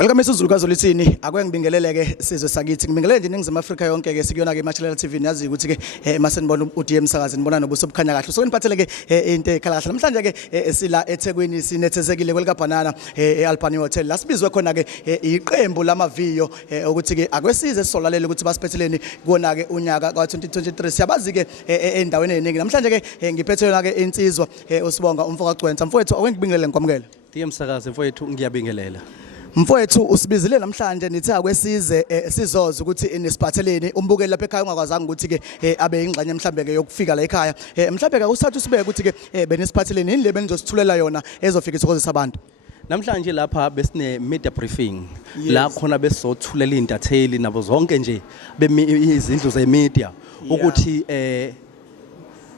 Welcome Zulukazi olithini akwengibingeleleke sizwe sakithi ngibingelele nje iningizimu Afrika yonke ke sikuyona ke iMachilela TV niyazi ukuthi ke masenibona uDM Msakazi nibona nobuso bukhanya kahle so niphathele ke into ekhala kahle namhlanje ke sila eThekwini sinethezekile kwelika banana eAlpine Hotel la sibizwe khona ke iqembu lamaviyo ukuthi ke akwesize sisolalela ukuthi basiphetheleni kuona ke unyaka ka2023 siyabazi ke endaweni eziningi namhlanje ke ngiphethe yona ke insizwa usibonga umfoka Gcwensa mfowethu akwengibingelele ngikwamukela DM Msakazi mfowethu ngiyabingelela Mfowethu usibizile namhlanje nithi akwesize sizoza ukuthi inisiphatheleni umbukeli lapha ekhaya ungakwazanga ukuthi ke abe ingxenye mhlambe ke yokufika la ekhaya mhlambe ke usathu usibeke ukuthi ke benisiphatheleni yini lebe nizosithulela yona ezofika ithokozisa abantu namhlanje lapha besine media briefing la khona besizothulela intatheli nabo zonke nje izindlu zemedia ukuthi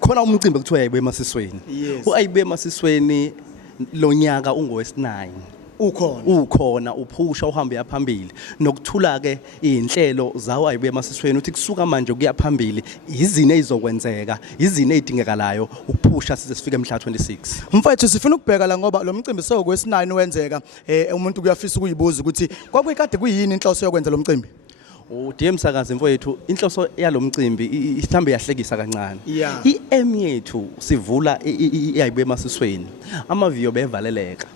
khona umcimbi kuthiwa ayibuye emasisweni uayibuye emasisweni lo nyaka ungowesi9 ukhona uphusha uhambe yaphambili nokuthula ke izinhlelo zawo ayibuye emasisweni uthi kusuka manje kuya phambili izine ezizokwenzeka izine ezidingekalayo ukuphusha size sifike emhla 26 mfowethu sifuna ukubheka la ngoba lo mcimbi sewukwesi9 wenzeka umuntu kuyafisa ukuyibuza ukuthi kwakuyikade kuyini inhloso yokwenza lo mcimbi DM Msakazi mfowethu inhloso yalomcimbi ihlambe yahlekisa kancane iM yethu sivula iyayibuye emasisweni amaviyo bevaleleka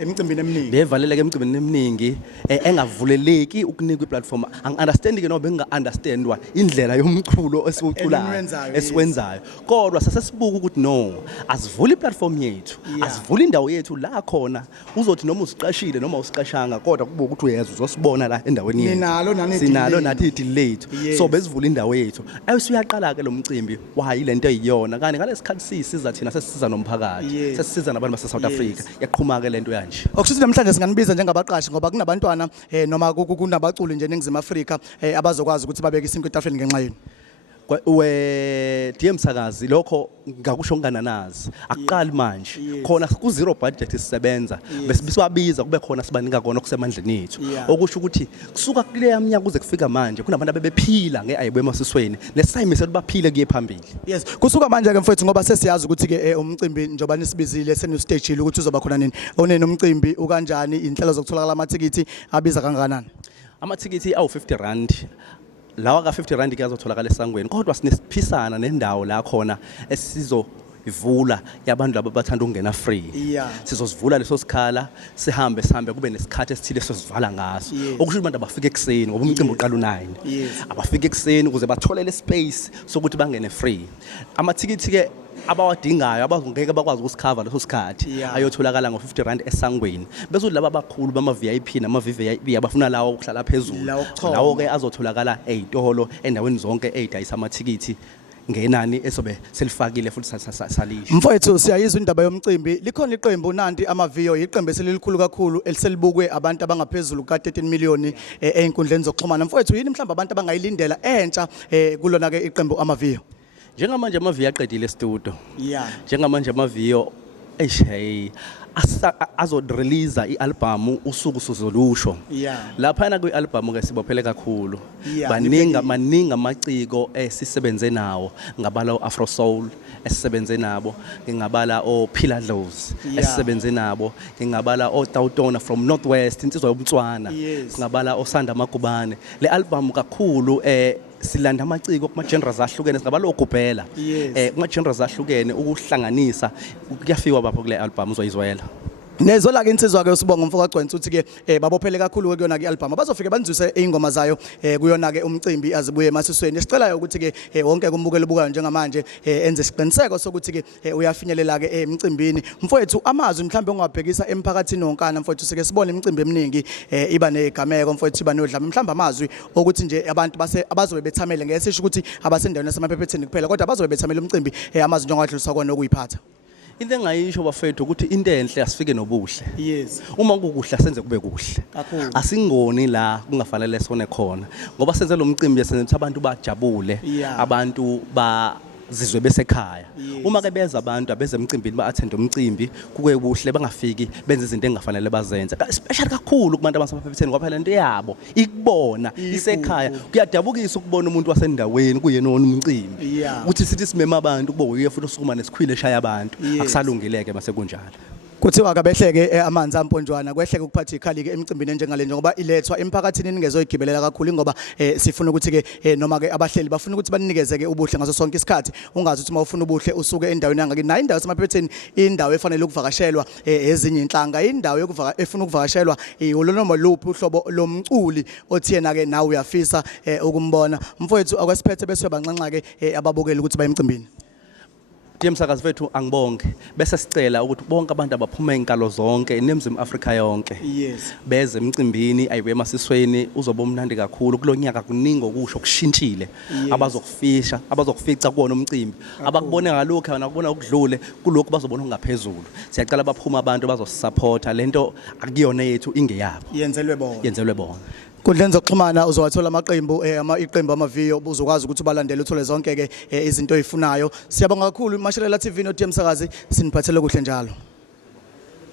emcimbini eminingi bevaleleka emcimbini eminingi engavuleleki ukunika iplatform angiunderstand ke nobe nginga-understandwa indlela yomculo esiwuculayo esiwenzayo kodwa sasesibuka ukuthi no asivula iplatform yethu asivula indawo yethu la khona uzothi noma usiqashile noma usiqashanga kodwa kubuka ukuthi uyeza uzosibona la endaweni yethu nathi idilethu so besivula indawo yethu ayisuyaqala ke lo mcimbi wayilento eyiyona kanti ngalesikhathi sisiza thina sesisiza nomphakathi sesisiza nabantu base South Africa yaqhuma ke lento yanje okusho namhlanje singanibiza njengabaqashi ngoba kunabantwana noma kunabaculi nje eNingizimu Afrika abazokwazi ukuthi babeke isinto etafeni ngenxa yenu DM Msakazi lokho ngakusho ngananazi aqali manje khona ku zero budget sisebenza besibabiza kube khona sibanika kona okusemandleni ethu okusho ukuthi kusuka kule yaminyaka kuze kufika manje kunabantu abebephila ngeayibuye emasisweni lesayimisa baphile kuye phambili kusuka manje ke mfowethu ngoba sesiyazi ukuthi ke umcimbi njoba nisibizile senu stage ukuthi uzoba khona nini onene umcimbi ukanjani inhlelo zokutholakala amathikithi abiza kangakanani amathikithi awu50 lawa ka50 rand kuyazotholakala esangweni kodwa sinesiphisana nendawo la khona esizovula yabantu laba bathanda ukungena free sizosivula leso sikhala sihambe kube nesikhathi esithile sosivala ngaso okusho abantu abafike ekseni ngoba umcimbi uqala u9 abafike ekseni ukuze bathole le space sokuthi bangene free amathikithi ke abawadingayo abazongeke bakwazi ukusikhava leso sikhathi ayotholakala ngo50 rand esangweni bese laba abakhulu bama VIP nama VVIP abafuna lawo ukuhlala phezulu lawo ke azotholakala ezitolo endaweni zonke ezidayisa amathikithi ngenani esobe selifakile futhi salisha mfowethu siyayizwa indaba yomcimbi likhona iqembu nanti amaviyo iqembu eselilikhulu kakhulu eliselibukwe abantu abangaphezulu ka13 million einkundleni zokuxhumana mfowethu yini mhlawumbe abantu abangayilindela entsha kulona ke iqembu amaviyo njengamanje amaviyo aqedile studio njengamanje amaviyo azorelease ialbum usuku sozolusho lapha na kwialbum ke sibophele kakhulu maningi amaciko esisebenze nawo ngabala Afro Soul esisebenze nabo ngingabala Pillar Lows esisebenze nabo ngingabala Tautona from Northwest insizwa yobutswana ngingabala Osanda Magubane le album kakhulu silanda amaciko kuma genres ahlukene singabala ogubhela kuma genres ahlukene ukuhlanganisa kuyafiwa bapho kule album uzoyizwela nezola ke insizwa ke usibonga umfoka Gcwensa uthi ke babophele kakhulu kuyona ke album abazofike banzuse ingoma zayo kuyona ke umcimbi azibuye emasisweni sicelayo ukuthi ke wonke kumbukelo bukayo njengamanje enze isiqiniseko sokuthi ke uyafinyelela ke emcimbini mfowethu amazwi mhlambe ongabhekisa emphakathini wonkana mfowethu sike sibone imicimbi eminingi iba negameko mfowethu iba nodlame mhlambe amazwi ukuthi nje abantu abazobe bethamele ngesisho ukuthi abasendaweni yasemaphephetheni kuphela kodwa abazobe bethamele umcimbi amazwi njengowadluliswa kona okuyiphatha into engayisho bafethu ukuthi into enhle asifike nobuhle uma kukuhle senze kube kuhle asingoni la kungafanele sone khona ngoba senze lo mcimbi senze abantu bajabule abantu zizwe besekhaya uma ke beza abantu abeze emcimbini ba-attend umcimbi kuke kuhle bangafiki benze izinto engafanele bazenze especially kakhulu kubantu abasemaphepheteni ngoba phela into yabo ikubona isekhaya kuyadabukisa ukubona umuntu wasendaweni kuyena umcimbi uthi sithi simema abantu kubo uye futhi usukuma nesikhwile eshaya abantu akusalungileke mase kunjalo Kuthiwa kabehleke amanzi amponjwana kwehleke ukuphatha ikhali ke emcimbini enjengale ngoba ilethwa emphakathini ningezoyigibelela kakhulu ngoba sifuna ukuthi ke noma ke abahleli bafuna ukuthi banikeze ke ubuhle ngaso sonke isikhathi ungazi ukuthi mawufuna ubuhle usuke endaweni yangakini nayo indawo semaphetheni indawo efanele ukuvakashelwa ezinye inhlanga indawo efuna ukuvakashelwa noma luphi uhlobo lomculi othi yena ke nawe uyafisa ukumbona mfowethu akwesiphethe bese banxanxa ke ababukeli ukuthi bayemcimbini. Msakazi wethu angibonge bese sicela ukuthi bonke abantu abaphuma inkalo zonke eNingizimu Afrika yonke beze emcimbini ayibuye emasisweni uzoba umnandi kakhulu kulonyaka kuningi okusho kushintshile abazokufica kuwona umcimbi abakubone ngalokho nakubona ukudlule kulokho bazobona ungaphezulu siyacela abaphuma abantu bazosupporta lento akuyona yethu ingeyabo yenzelwe bona Kundleni zokuxhumana uzowathola amaqembu iqembu amaviyo uzokwazi ukuthi ubalandele uthole zonke ke izinto ezifunayo. Siyabonga kakhulu iMashalela TV no DM Sakazi siniphathele kuhle njalo.